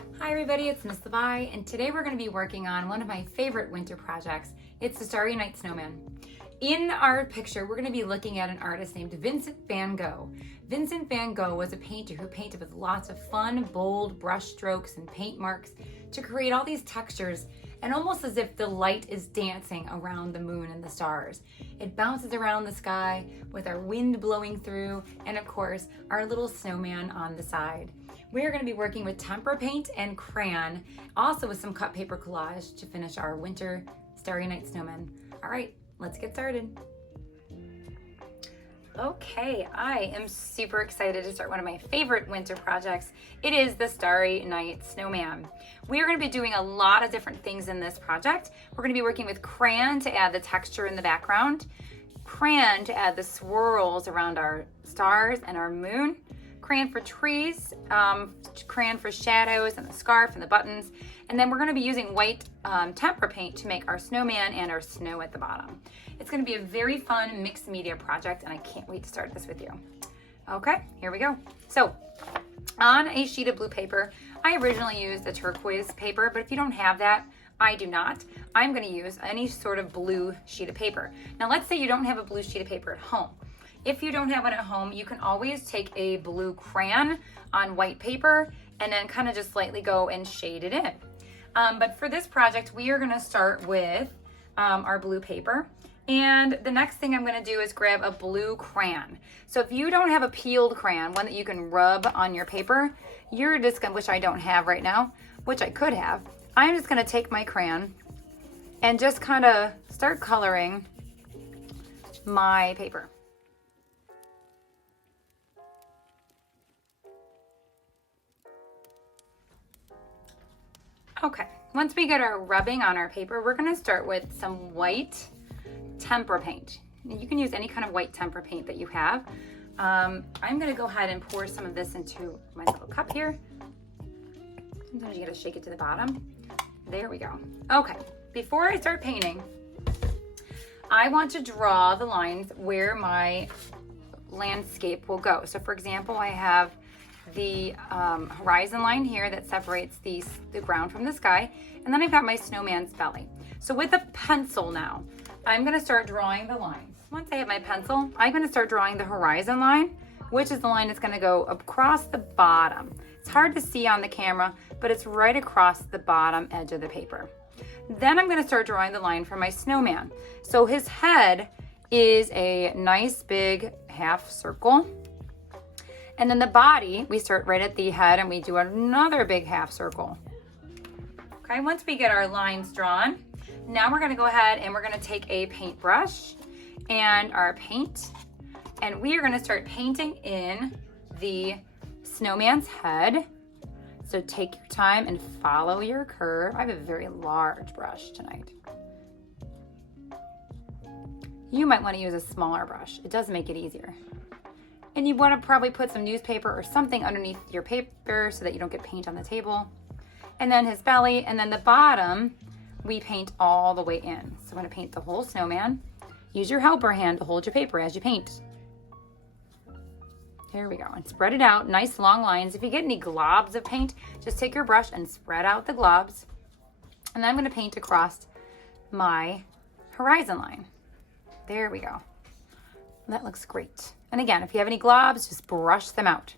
Hi everybody, it's Miss Levi, and today we're going to be working on one of my favorite winter projects. It's the Starry Night Snowman. In our picture, we're going to be looking at an artist named Vincent van Gogh. Vincent van Gogh was a painter who painted with lots of fun, bold brush strokes and paint marks to create all these textures, and almost as if the light is dancing around the moon and the stars. It bounces around the sky with our wind blowing through, and of course, our little snowman on the side. We are going to be working with tempera paint and crayon, also with some cut paper collage to finish our winter Starry Night Snowman. All right, let's get started. Okay, I am super excited to start one of my favorite winter projects. It is the Starry Night Snowman. We are going to be doing a lot of different things in this project. We're going to be working with crayon to add the texture in the background, crayon to add the swirls around our stars and our moon, crayon for trees, crayon for shadows and the scarf and the buttons, and then we're going to be using white tempera paint to make our snowman and our snow at the bottom. It's going to be a very fun mixed media project, and I can't wait to start this with you. Okay, here we go. So on a sheet of blue paper, I originally used a turquoise paper, but if you don't have that, I do not. I'm going to use any sort of blue sheet of paper. Now let's say you don't have a blue sheet of paper at home. If you don't have one at home, you can always take a blue crayon on white paper and then kind of just slightly go and shade it in. But for this project, we are going to start with our blue paper. And the next thing I'm going to do is grab a blue crayon. So if you don't have a peeled crayon, one that you can rub on your paper, you're just going to, which I don't have right now, which I could have. I'm just going to take my crayon and just kind of start coloring my paper. Okay, once we get our rubbing on our paper, we're going to start with some white tempera paint. You can use any kind of white tempera paint that you have. I'm going to go ahead and pour some of this into my little cup here. Sometimes you got to shake it to the bottom. There we go. Okay, before I start painting, I want to draw the lines where my landscape will go. So for example, I have the horizon line here that separates the ground from the sky, and then I've got my snowman's belly. So with a pencil now, I'm going to start drawing the lines. Once I have my pencil, I'm going to start drawing the horizon line, which is the line that's going to go across the bottom. It's hard to see on the camera, but it's right across the bottom edge of the paper. Then I'm going to start drawing the line for my snowman. So his head is a nice big half circle. And then the body, we start right at the head and we do another big half circle. Okay, once we get our lines drawn, now we're gonna go ahead and we're gonna take a paintbrush and our paint, and we are gonna start painting in the snowman's head. So take your time and follow your curve. I have a very large brush tonight. You might wanna use a smaller brush. It does make it easier. And you want to probably put some newspaper or something underneath your paper so that you don't get paint on the table. And then his belly, and then the bottom, we paint all the way in. So I'm going to paint the whole snowman. Use your helper hand to hold your paper as you paint. There we go. And spread it out, nice long lines. If you get any globs of paint, just take your brush and spread out the globs. And then I'm going to paint across my horizon line. There we go. That looks great. And again, if you have any globs, just brush them out.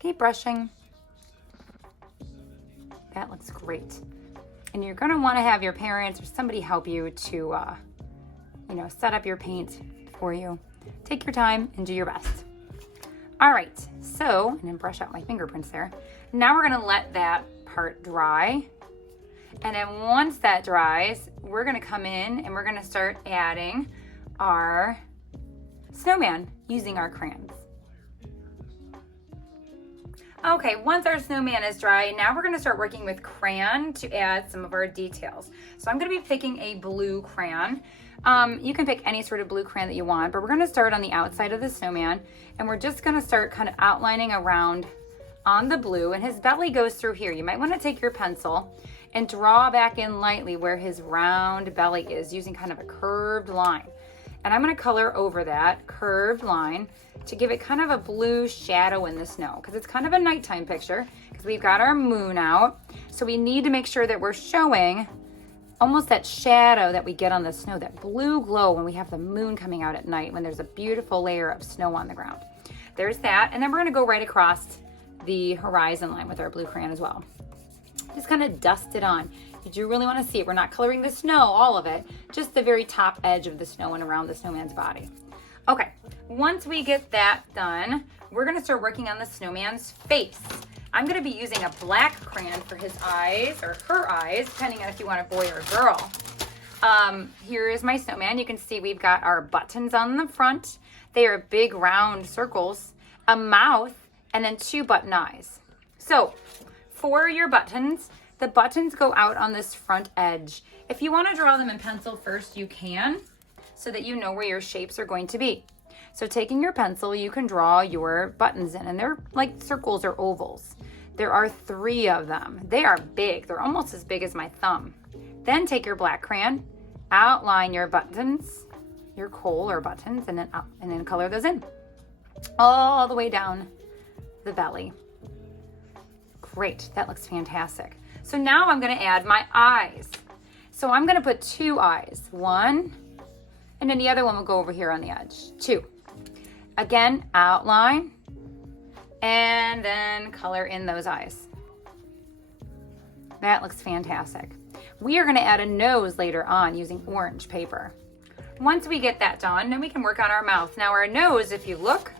Keep brushing. That looks great. And you're going to want to have your parents or somebody help you to, set up your paint for you. Take your time and do your best. All right, so, and then brush out my fingerprints there. Now we're going to let that part dry. And then once that dries, we're going to come in and we're going to start adding our snowman using our crayons. Okay, once our snowman is dry, now we're going to start working with crayon to add some of our details. So I'm going to be picking a blue crayon. You can pick any sort of blue crayon that you want, but we're going to start on the outside of the snowman, and we're just going to start kind of outlining around on the blue, and his belly goes through here. You might want to take your pencil and draw back in lightly where his round belly is using kind of a curved line. And I'm gonna color over that curved line to give it kind of a blue shadow in the snow, because it's kind of a nighttime picture, because we've got our moon out. So we need to make sure that we're showing almost that shadow that we get on the snow, that blue glow when we have the moon coming out at night, when there's a beautiful layer of snow on the ground. There's that. And then we're gonna go right across the horizon line with our blue crayon as well. Just kind of dust it on. You do really want to see it. We're not coloring the snow, all of it, just the very top edge of the snow and around the snowman's body. Okay, once we get that done, we're gonna start working on the snowman's face. I'm gonna be using a black crayon for his eyes, or her eyes, depending on if you want a boy or a girl. Here is my snowman. You can see we've got our buttons on the front. They are big round circles, a mouth, and then 2 button eyes. So for your buttons, the buttons go out on this front edge. If you want to draw them in pencil first, you can, so that you know where your shapes are going to be. So taking your pencil, you can draw your buttons in, and they're like circles or ovals. There are 3 of them. They are big. They're almost as big as my thumb. Then take your black crayon, outline your buttons, your coal or buttons, and then color those in all the way down the belly. Great, that looks fantastic. So now I'm gonna add my eyes. So I'm gonna put 2 eyes, 1, and then the other one will go over here on the edge, 2. Again, outline, and then color in those eyes. That looks fantastic. We are gonna add a nose later on using orange paper. Once we get that done, then we can work on our mouth. Now our nose, if you look,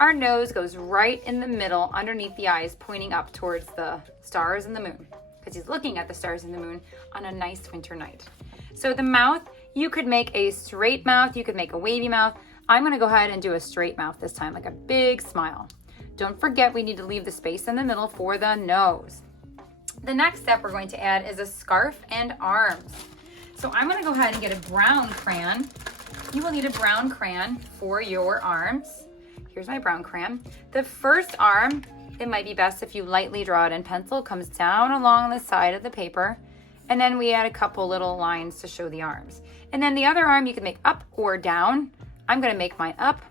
our nose goes right in the middle underneath the eyes, pointing up towards the stars and the moon, because he's looking at the stars and the moon on a nice winter night. So the mouth, you could make a straight mouth, you could make a wavy mouth. I'm gonna go ahead and do a straight mouth this time, like a big smile. Don't forget, we need to leave the space in the middle for the nose. The next step we're going to add is a scarf and arms. So I'm gonna go ahead and get a brown crayon. You will need a brown crayon for your arms. Here's my brown crayon. The first arm, it might be best if you lightly draw it in pencil, comes down along the side of the paper, and then we add a couple little lines to show the arms. And then the other arm you can make up or down. I'm gonna make mine up.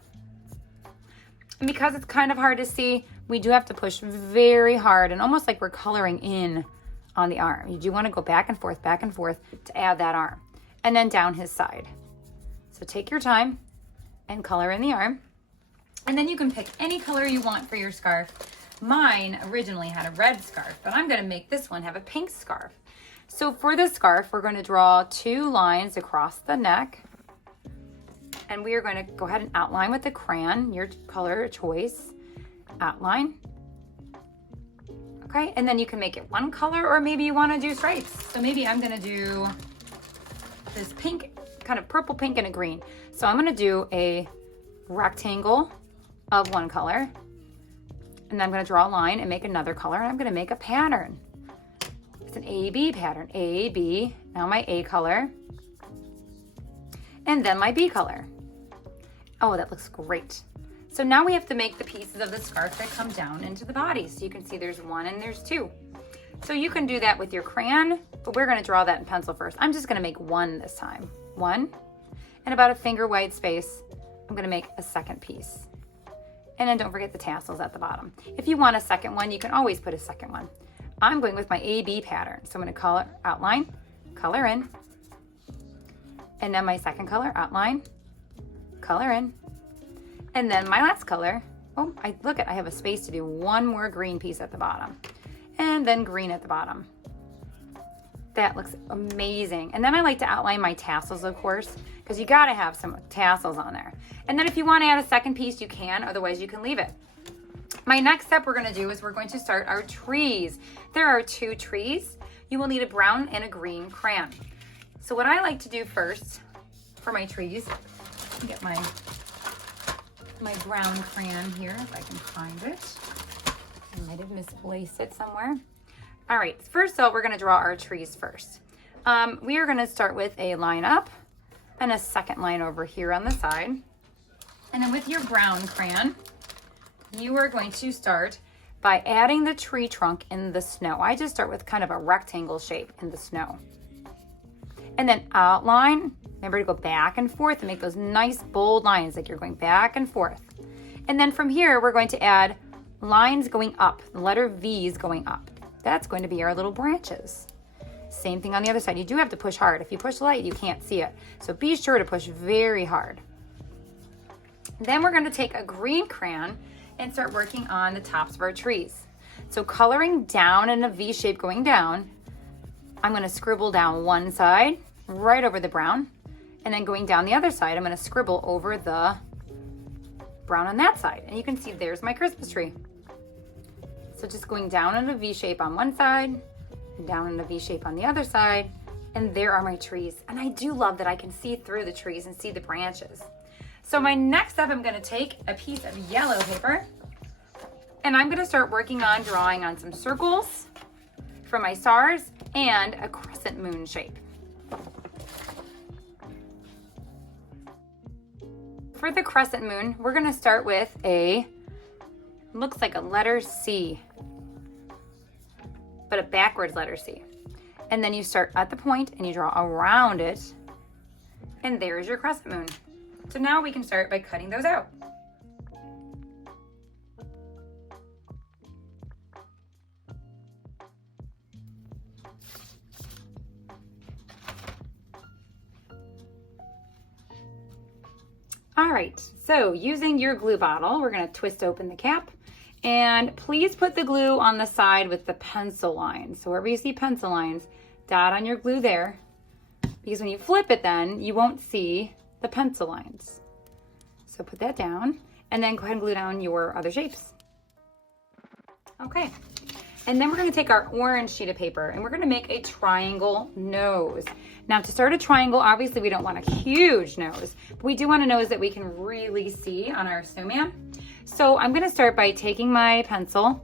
And because it's kind of hard to see, we do have to push very hard, and almost like we're coloring in on the arm. You do wanna go back and forth to add that arm. And then down his side. So take your time and color in the arm. And then you can pick any color you want for your scarf. Mine originally had a red scarf, but I'm gonna make this one have a pink scarf. So for the scarf, we're gonna draw 2 lines across the neck. And we are gonna go ahead and outline with the crayon, your color choice, outline. Okay, and then you can make it one color, or maybe you wanna do stripes. So maybe I'm gonna do this pink, kind of purple, pink, and a green. So I'm gonna do a rectangle of one color, and then I'm gonna draw a line and make another color, and I'm gonna make a pattern. It's an A-B pattern, A, B, now my A color, and then my B color. Oh, that looks great. So now we have to make the pieces of the scarf that come down into the body. So you can see there's 1 and there's 2. So you can do that with your crayon, but we're gonna draw that in pencil first. I'm just gonna make 1 this time. 1, and about a finger wide space, I'm gonna make a second piece. And then don't forget the tassels at the bottom. If you want a second one, you can always put a second one. I'm going with my A-B pattern. So I'm gonna outline, color in, and then my second color, outline, color in, and then my last color. Oh, I have a space to do 1 more green piece at the bottom, and then green at the bottom. That looks amazing. And then I like to outline my tassels, of course, because you gotta have some tassels on there. And then if you wanna add a second piece, you can, otherwise you can leave it. My next step we're gonna do is we're going to start our trees. There are 2 trees. You will need a brown and a green crayon. So what I like to do first for my trees, get my brown crayon here, if I can find it. I might have misplaced it somewhere. All right, first of all, we're gonna draw our trees first. We are gonna start with a line up and a second line over here on the side. And then with your brown crayon, you are going to start by adding the tree trunk in the snow. I just start with kind of a rectangle shape in the snow. And then outline. Remember to go back and forth and make those nice bold lines like you're going back and forth. And then from here, we're going to add lines going up. The letter V is going up. That's going to be our little branches. Same thing on the other side. You do have to push hard. If you push light, you can't see it. So be sure to push very hard. Then we're going to take a green crayon and start working on the tops of our trees. So coloring down in a V shape going down, I'm going to scribble down one side right over the brown, and then going down the other side, I'm going to scribble over the brown on that side. And you can see there's my Christmas tree. So just going down in a V shape on one side, and down in a V shape on the other side, and there are my trees. And I do love that I can see through the trees and see the branches. So my next step, I'm going to take a piece of yellow paper, and I'm going to start working on drawing on some circles for my stars and a crescent moon shape. For the crescent moon, we're going to start with looks like a letter C, but a backwards letter C. And then you start at the point and you draw around it, and there's your crescent moon. So now we can start by cutting those out. All right, so using your glue bottle, we're going to twist open the cap, and please put the glue on the side with the pencil lines. So wherever you see pencil lines, dot on your glue there, because when you flip it then, you won't see the pencil lines. So put that down, and then go ahead and glue down your other shapes. Okay, and then we're going to take our orange sheet of paper, and we're going to make a triangle nose. Now to start a triangle, obviously we don't want a huge nose, but we do want a nose that we can really see on our snowman. So I'm going to start by taking my pencil,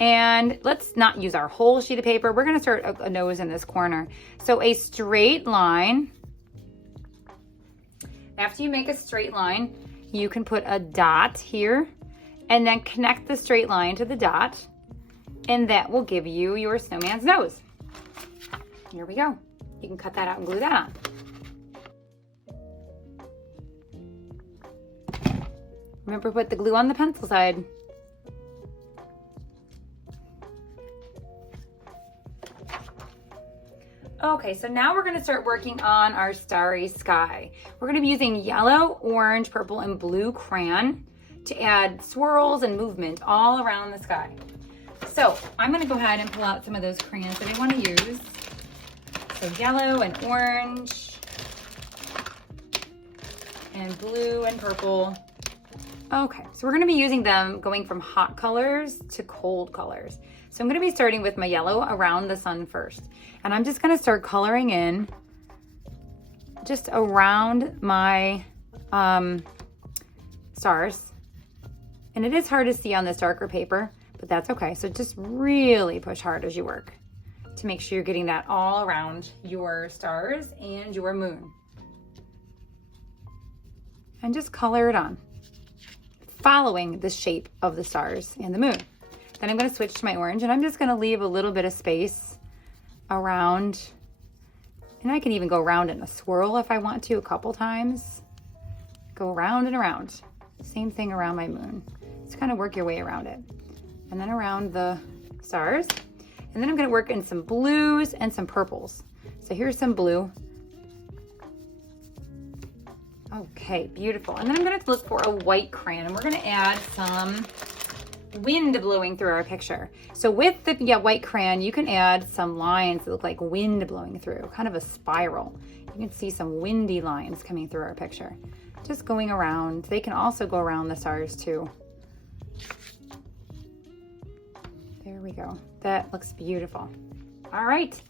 and let's not use our whole sheet of paper. We're going to start a nose in this corner. So a straight line. After you make a straight line, you can put a dot here and then connect the straight line to the dot, and that will give you your snowman's nose. Here we go. You can cut that out and glue that on. Remember, put the glue on the pencil side. Okay, so now we're going to start working on our Starry Sky. We're going to be using yellow, orange, purple, and blue crayon to add swirls and movement all around the sky. So I'm going to go ahead and pull out some of those crayons that I want to use. So yellow and orange and blue and purple. Okay, so we're going to be using them going from hot colors to cold colors. So I'm going to be starting with my yellow around the sun first. And I'm just going to start coloring in just around my stars. And it is hard to see on this darker paper, but that's okay. So just really push hard as you work to make sure you're getting that all around your stars and your moon. And just color it on, following the shape of the stars and the moon. Then I'm going to switch to my orange, and I'm just going to leave a little bit of space around, and I can even go around in a swirl if I want to a couple times. Go around and around. Same thing around my moon. Just kind of work your way around it. And then around the stars. And then I'm going to work in some blues and some purples. So here's some blue. Okay, beautiful. And then I'm going to look for a white crayon, and we're going to add some wind blowing through our picture. So with the white crayon, you can add some lines that look like wind blowing through, kind of a spiral. You can see some windy lines coming through our picture. Just going around. They can also go around the stars too. There we go. That looks beautiful. All right,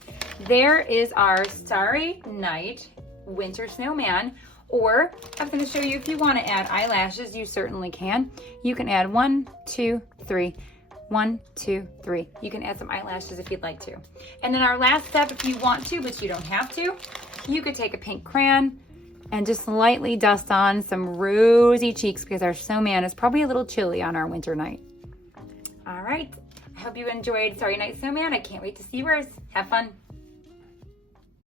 there is our Starry Night Winter Snowman. Or I'm going to show you, if you want to add eyelashes, you certainly can. You can add 1, 2, 3. 1, 2, 3. You can add some eyelashes if you'd like to. And then our last step, if you want to, but you don't have to, you could take a pink crayon and just lightly dust on some rosy cheeks, because our snowman is probably a little chilly on our winter night. All right. I hope you enjoyed Starry Night Snowman. I can't wait to see yours. Have fun.